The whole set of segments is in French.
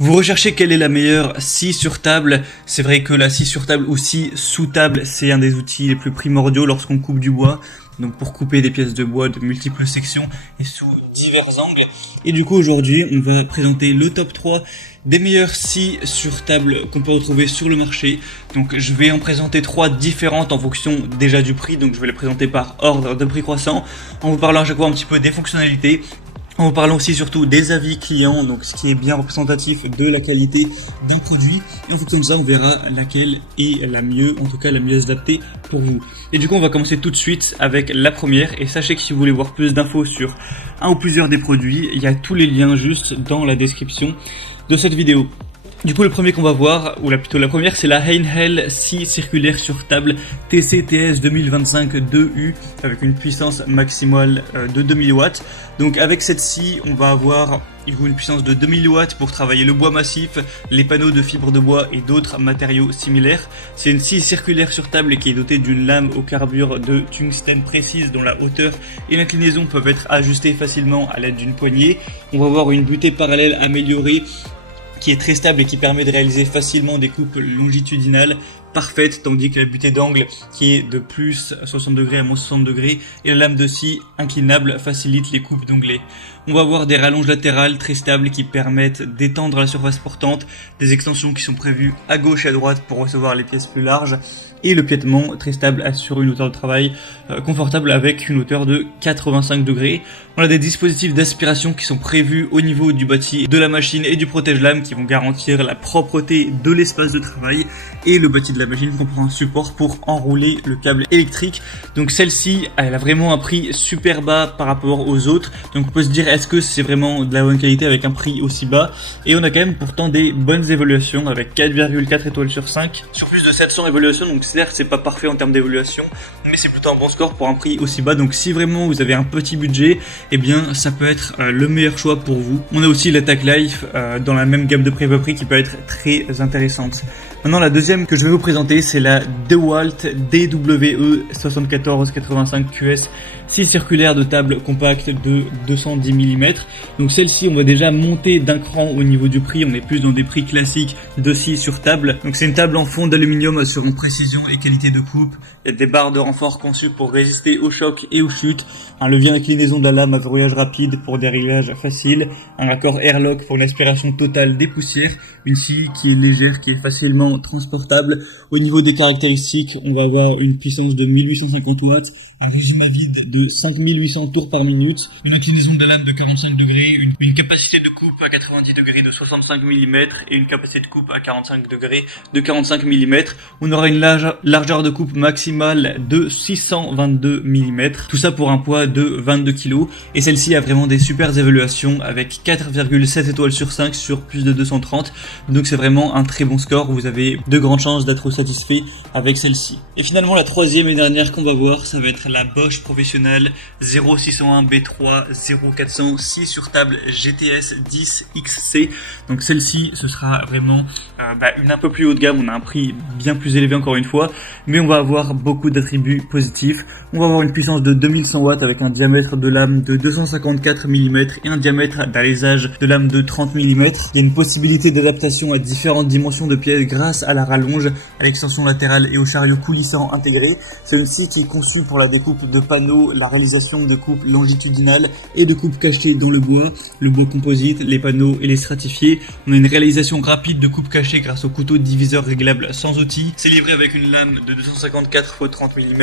Vous recherchez quelle est la meilleure scie sur table. C'est vrai que la scie sur table ou scie sous table, c'est un des outils les plus primordiaux lorsqu'on coupe du bois. Donc pour couper des pièces de bois de multiples sections et sous divers angles. Et du coup aujourd'hui, on va présenter le top 3 des meilleures scies sur table qu'on peut retrouver sur le marché. Donc je vais en présenter 3 différentes en fonction déjà du prix. Donc je vais les présenter par ordre de prix croissant, en vous parlant à chaque fois un petit peu des fonctionnalités. En vous parlant aussi surtout des avis clients, donc ce qui est bien représentatif de la qualité d'un produit. Et en fonction de ça, on verra laquelle est la mieux, en tout cas la mieux adaptée pour vous. Et du coup, on va commencer tout de suite avec la première. Et sachez que si vous voulez voir plus d'infos sur un ou plusieurs des produits, il y a tous les liens juste dans la description de cette vidéo. Du coup, le premier qu'on va voir, ou plutôt la première, c'est la Heinhell scie circulaire sur table TCTS 2025 2U avec une puissance maximale de 2000 watts. Donc avec cette scie, on va avoir une puissance de 2000 watts pour travailler le bois massif, les panneaux de fibres de bois et d'autres matériaux similaires. C'est une scie circulaire sur table qui est dotée d'une lame au carbure de tungstène précise dont la hauteur et l'inclinaison peuvent être ajustées facilement à l'aide d'une poignée. On va avoir une butée parallèle améliorée qui est très stable et qui permet de réaliser facilement des coupes longitudinales parfaites, tandis que la butée d'angle qui est de plus 60 degrés à moins 60 degrés et la lame de scie inclinable facilite les coupes d'onglets. On va avoir des rallonges latérales très stables qui permettent d'étendre la surface portante, des extensions qui sont prévues à gauche et à droite pour recevoir les pièces plus larges, et le piétement très stable assure une hauteur de travail confortable avec une hauteur de 85 degrés. On a des dispositifs d'aspiration qui sont prévus au niveau du bâti de la machine et du protège-lame qui vont garantir la propreté de l'espace de travail, et le bâti de la machine comprend un support pour enrouler le câble électrique. Donc celle-ci, elle a vraiment un prix super bas par rapport aux autres. Donc on peut se dire, est-ce que c'est vraiment de la bonne qualité avec un prix aussi bas? Et on a quand même pourtant des bonnes évaluations avec 4,4 étoiles sur 5 sur plus de 700 évaluations. Donc certes, c'est pas parfait en termes d'évaluation, mais c'est plutôt un bon score pour un prix aussi bas. Donc si vraiment vous avez un petit budget, eh bien ça peut être le meilleur choix pour vous. On a aussi l'attaque Life dans la même gamme de prix à prix qui peut être très intéressante. Maintenant, la deuxième que je vais vous présenter, c'est la DeWalt DWE 7485 QS, scie circulaire de table compacte de 210 mm. Donc celle-ci, on va déjà monter d'un cran au niveau du prix. On est plus dans des prix classiques de scie sur table. Donc c'est une table en fond d'aluminium assurant précision et qualité de coupe. Il y a des barres de renfort conçues pour résister aux chocs et aux chutes. Un levier d'inclinaison de la lame à verrouillage rapide pour des réglages faciles. Un raccord airlock pour une aspiration totale des poussières. Une scie qui est légère, qui est facilement transportable. Au niveau des caractéristiques, on va avoir une puissance de 1850 watts, un régime à vide de 5800 tours par minute, une inclinaison de la lame de 45 degrés, une capacité de coupe à 90 degrés de 65 mm et une capacité de coupe à 45 degrés de 45 mm. On aura une largeur de coupe maximale de 622 mm, tout ça pour un poids de 22 kg. Et celle-ci a vraiment des super évaluations avec 4,7 étoiles sur 5 sur plus de 230. Donc c'est vraiment un très bon score, vous avez de grandes chances d'être satisfait avec celle-ci. Et finalement la troisième et dernière qu'on va voir, ça va être la Bosch Professionnelle 0601 B3 0400 scie sur table GTS 10 XC. Donc celle-ci, ce sera vraiment une un peu plus haut de gamme. On a un prix bien plus élevé encore une fois, mais on va avoir beaucoup d'attributs positifs. On va avoir une puissance de 2100 watts avec un diamètre de lame de 254 mm et un diamètre d'alésage de lame de 30 mm. Il y a une possibilité d'adaptation à différentes dimensions de pièces grâce à la rallonge, à l'extension latérale et au chariot coulissant intégré. C'est une scie qui est conçue pour la découpe de panneaux, la réalisation de coupes longitudinales et de coupes cachées dans le bois composite, les panneaux et les stratifiés. On a une réalisation rapide de coupes cachées grâce au couteau diviseur réglable sans outil. C'est livré avec une lame de 254 x 30 mm,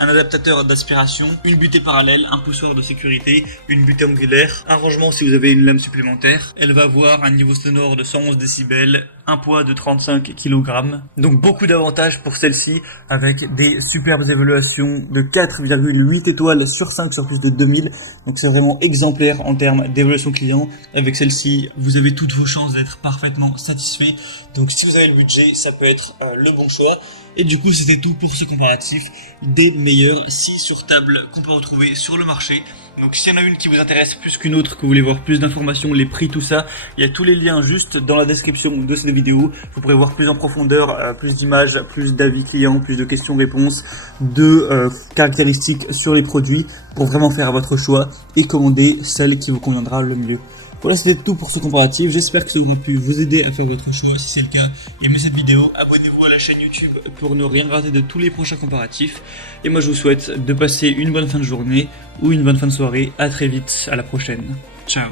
un adaptateur d'aspiration, une butée parallèle, un poussoir de sécurité, une butée angulaire, un rangement si vous avez une lame supplémentaire. Elle va avoir un niveau sonore de 111 décibels, un poids de 35 kg. Donc beaucoup d'avantages pour celle-ci avec des superbes évaluations de 4,8 étoiles sur 5 sur plus de 2000. Donc c'est vraiment exemplaire en termes d'évaluation client. Avec celle-ci, vous avez toutes vos chances d'être parfaitement satisfait. Donc si vous avez le budget, ça peut être le bon choix. Et du coup, c'était tout pour ce comparatif des meilleures scies sur table qu'on peut retrouver sur le marché. Donc s'il y en a une qui vous intéresse plus qu'une autre, que vous voulez voir plus d'informations, les prix, tout ça, il y a tous les liens juste dans la description de cette vidéo. Vous pourrez voir plus en profondeur, plus d'images, plus d'avis clients, plus de questions-réponses, de caractéristiques sur les produits pour vraiment faire votre choix et commander celle qui vous conviendra le mieux. Voilà, c'était tout pour ce comparatif. J'espère que ça aura pu vous aider à faire votre choix. Si c'est le cas, aimez cette vidéo, abonnez-vous à la chaîne YouTube pour ne rien rater de tous les prochains comparatifs. Et moi je vous souhaite de passer une bonne fin de journée ou une bonne fin de soirée. À très vite, à la prochaine. Ciao.